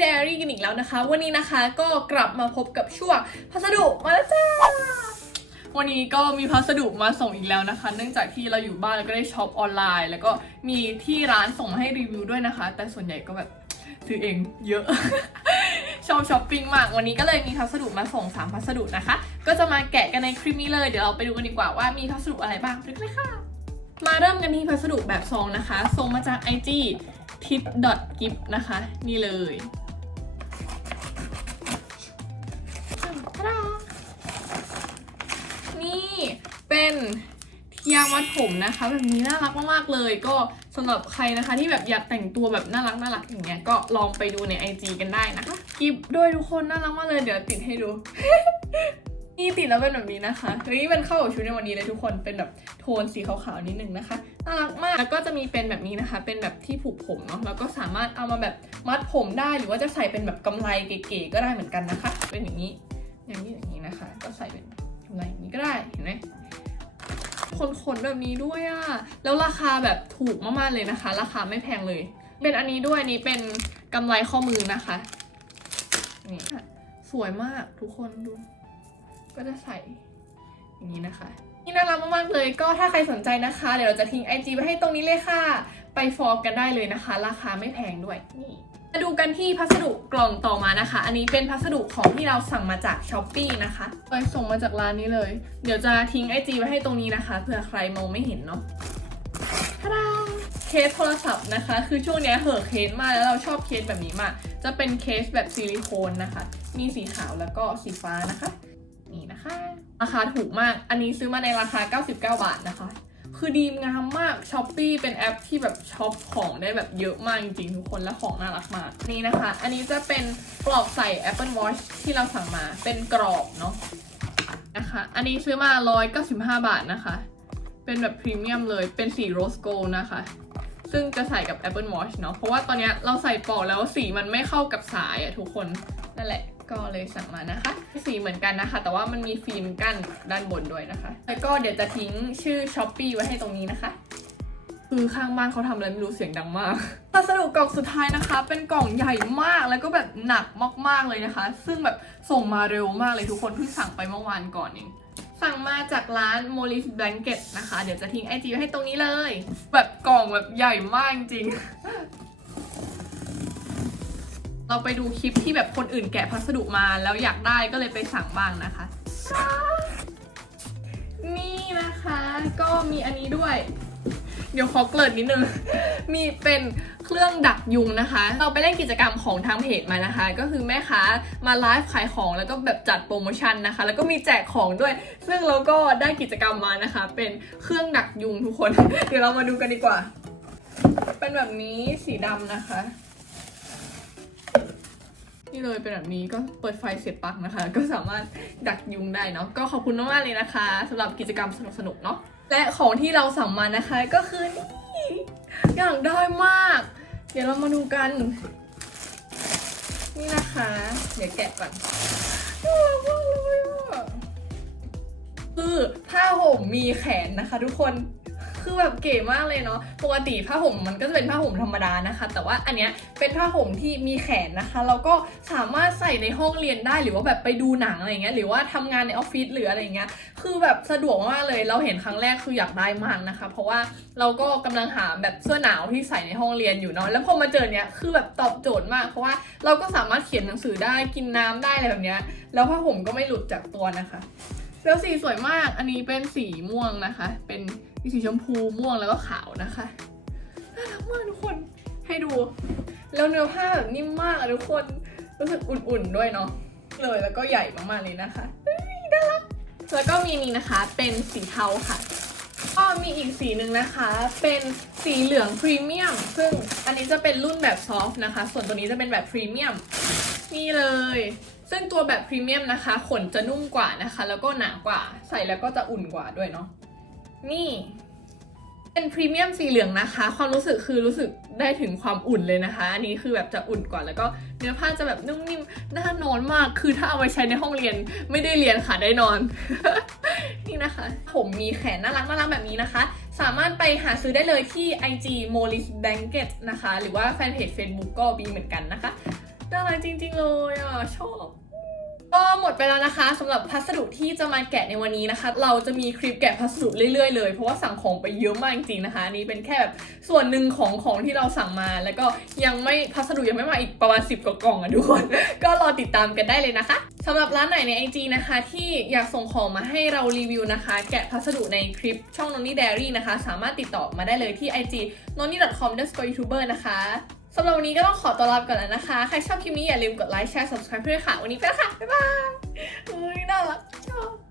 ไดอารี่กันอีกแล้วนะคะ วันนี้นะคะก็กลับมาพบกับช่วงพัสดุมาแล้วจ้าวันนี้ก็มีพัสดุมาส่งอีกแล้วนะคะ เนื่องจากที่เราอยู่บ้านแล้วก็ได้ช็อปออนไลน์ แล้วก็มีที่ร้านส่งมาให้รีวิวด้วยนะคะ แต่ส่วนใหญ่ก็แบบซื้อเองเยอะ ชอบช้อปปิ้งมาก วันนี้ก็เลยมีพัสดุมาส่ง3พัสดุนะคะ ก็จะมาแกะกันในคลิปนี้เลยเดี๋ยวเราไปดูกันดีกว่าว่ามีพัสดุอะไรบ้างไปดูเลยค่ะ มาเริ่มกันที่พัสดุแบบซองนะคะส่งมาจาก IG tip gift นะคะ นี่เลยทาดานี่เป็นยางมัดผมนะคะ แบบนี้น่ารักมากๆเลย ก็สำหรับใครนะคะที่แบบอยากแต่งตัวแบบน่ารักน่ารักอย่างเงี้ยก็ลองไปดูใน IG กันได้นะคะกิฟด้วยทุกคนน่ารักมากเลยเดี๋ยวติดให้ดู นี่ติดแล้วเป็นแบบนี้นะคะเฮ้ยมันเข้ากับชุดในวันนี้เลยทุกคน เป็นแบบโทนสีขาวๆนิดนึงนะคะ น่ารักมาก แล้วก็จะมีเป็นแบบนี้นะคะ เป็นแบบที่ผูกผมเนาะ แล้วก็สามารถเอามาแบบมัดผมได้ หรือว่าจะใส่เป็นแบบกำไรเก๋ๆก็ได้เหมือนกันนะคะ เป็นอย่างนี้ อย่างนี้อย่างนี้นะคะ ก็ใส่เป็นกำไรอย่างนี้ก็ได้ เห็นไหมขนๆแบบนี้ด้วยอะแล้วราคาแบบถูกมากๆเลยนะคะ ราคาไม่แพงเลย เป็นอันนี้ด้วย อันนี้เป็นกำไรข้อมือนะคะ นี่สวยมากทุกคนดู ก็จะใส่อย่างนี้นะคะ นี่น่ารักมากๆเลย ก็ถ้าใครสนใจนะคะ เดี๋ยวเราจะทิ้ง IG ไว้ให้ตรงนี้เลยค่ะ ไปฟอร์มกันได้เลยนะคะ ราคาไม่แพงด้วยนี่มาดูกันที่พัสดุกล่องต่อมานะคะ อันนี้เป็นพัสดุของที่เราสั่งมาจาก s h อ p e e นะคะไปส่งมาจากร้านนี้เลย เดี๋ยวจะทิ้ง IG ไว้ให้ตรงนี้นะคะเผื่อใครมองไม่เห็นเนาะทาดาเคสโทรศัพท์นะคะ คือช่วงนี้เหอะเคสมากแล้วเราชอบเคสแบบนี้มาก จะเป็นเคสแบบซิลิโคนนะคะ มีสีขาวแล้วก็สีฟ้านะคะ นี่นะคะ ราคาถูกมาก อันนี้ซื้อมาในราคา 99 บาทนะคะ คือดีงามมาก s h อ p e e เป็นแอปที่แบบช็อปของได้แบบเยอะมากจริงๆทุกคนและของน่ารักมาก นี่นะคะ อันนี้จะเป็นกรอบใส่ Apple Watch ที่เราสั่งมา เป็นกรอบเนาะนะคะ อันนี้ซื้อมา 195 บาทนะคะ เป็นแบบพรีเมียมเลย เป็นสีโรสโกลนะคะ ซึ่งจะใส่กับ Apple Watch เนาะ เพราะว่าตอนนี้เราใส่ปลอกแล้วสีมันไม่เข้ากับสายอะทุกคน นั่นแหละ ก็เลยสั่งมานะคะ สีเหมือนกันนะคะ แต่ว่ามันมีฟิล์มกั้นด้านบนด้วยนะคะ แล้วก็เดี๋ยวจะทิ้งชื่อ s h อ p e e ไว้ให้ตรงนี้นะคะคือข้างบ้านเขาทำอะไรไม่รู้เสียงดังมากพัสดุกล่องสุดท้ายนะคะ เป็นกล่องใหญ่มากแล้วก็แบบหนักมากๆเลยนะคะ ซึ่งแบบส่งมาเร็วมากเลยทุกคนเพิ่งสั่งไปเมื่อวานก่อนเองสั่งมาจากร้าน m o l i s Blanket นะคะ เดี๋ยวจะทิ้งไอจีไว้ให้ตรงนี้เลย แบบกล่องแบบใหญ่มากจริง เราไปดูคลิปที่แบบคนอื่นแกะพัสดุมาแล้วอยากได้ก็เลยไปสั่งบ้างนะคะ นี่นะคะก็มีอันนี้ด้วย เดี๋ยวขอเกริ่นนิดนึง มีเป็นเครื่องดักยุงนะคะ เราไปเล่นกิจกรรมของทางเพจมานะคะ ก็คือแม่ค้ามาไลฟ์ขายของแล้วก็แบบจัดโปรโมชั่นนะคะ แล้วก็มีแจกของด้วย ซึ่งเราก็ได้กิจกรรมมานะคะ เป็นเครื่องดักยุงทุกคน เดี๋ยวเรามาดูกันดีกว่า เป็นแบบนี้สีดำนะคะนี่ เลยเป็นแบบนี้ก็เปิดไฟเสียบปลั๊กนะคะ ก็สามารถดักยุงได้เนาะก็ขอบคุณมากๆเลยนะคะสำหรับกิจกรรมสนุกๆเนาะและของที่เราสั่งมานะคะก็คือนี่อยากได้มาก เดี๋ยวเรามาดูกัน นี่นะคะ เดี๋ยวแกะก่อนน่ะคือผ้าห่มมีแขนนะคะ ทุกคน คือแบบเก๋มากเลยเนาะปกติผ้าห่มมันก็จะเป็นผ้าห่มธรรมดานะคะ แต่ว่าอันเนี้ยเป็นผ้าห่มที่มีแขนนะคะแล้วก็สามารถใส่ในห้องเรียนได้หรือว่าแบบไปดูหนังอะไรเงี้ยหรือว่าทำงานในออฟฟิศหรืออะไรเงี้ยคือแบบสะดวกมากเลยเราเห็นครั้งแรกคืออยากได้มากนะคะ เพราะว่าเราก็กำลังหาแบบเสื้อหนาวที่ใส่ในห้องเรียนอยู่เนาะแล้วพอมาเจอเนี้ยคือแบบตอบโจทย์มาก เพราะว่าเราก็สามารถเขียนหนังสือได้กินน้ำได้อะไรแบบเนี้ยแล้วผ้าห่มก็ไม่หลุดจากตัวนะคะแล้วสีสวยมาก อันนี้เป็นสีม่วงนะคะ เป็น มีสีชมพูม่วงแล้วก็ขาวนะคะน่ารักมากทุกคนให้ดู แล้วเนื้อผ้าแบบนิ่มมากอะทุกคนรู้สึกอุ่นๆด้วยเนาะเลยแล้วก็ใหญ่มากๆเลยนะคะน่ารักแล้วก็มีนี่นะคะเป็นสีเทาค่ะก็มีอีกสีหนึ่งนะคะ เป็นสีเหลืองพรีเมียม ซึ่งอันนี้จะเป็นรุ่นแบบซอฟต์นะคะ ส่วนตัวนี้จะเป็นแบบพรีเมียม นี่เลย ซึ่งตัวแบบพรีเมียมนะคะ ขนจะนุ่มกว่านะคะ แล้วก็หนากว่า ใส่แล้วก็จะอุ่นกว่าด้วยเนาะ นี่เป็นพรีเมียมสีเหลืองนะคะ ความรู้สึกคือรู้สึกได้ถึงความอุ่นเลยนะคะ อันนี้คือแบบจะอุ่นกว่าแล้วก็เนื้อผ้าจะแบบนุ่มนิ่มน่านอนมาก คือถ้าเอาไว้ใช้ในห้องเรียนไม่ได้เรียนค่ะได้นอน นี่นะคะ ผมมีแขนน่ารักน่ารักแบบนี้นะคะ สามารถไปหาซื้อได้เลยที่ IG Molis Blanket นะคะ หรือว่าแฟนเพจ Facebook ก็มีเหมือนกันนะคะน่ารักจริงๆเลยอะชอบ ก็หมดไปแล้วนะคะสำหรับพัสดุที่จะมาแกะในวันนี้นะคะ เราจะมีคลิปแกะพัสดุเรื่อยๆเลยเพราะว่าสั่งของไปเยอะมากจริงๆนะคะนี่เป็นแค่แบบส่วนหนึ่งของของที่เราสั่งมา แล้วก็ยังไม่พัสดุยังไม่มาอีกประมาณ 10กว่ากล่องอะทุกคนก็รอติดตามกันได้เลยนะคะสำหรับร้านไหนใน IG นะคะ ที่อยากส่งของมาให้เรารีวิวนะคะ แกะพัสดุในคลิปช่อง Noni Diary นะคะ สามารถติดต่อมาได้เลยที่ IG noni.com_youtuber นะคะ สำหรับวันนี้ก็ต้องขอตัวลาไปก่อนแล้วนะคะ ใครชอบคลิปนี้อย่าลืมกดไลค์แชร์ subscribe ด้วยค่ะ วันนี้ไปแล้วค่ะ บ๊ายบายเฮ้ยน่ารักชอบ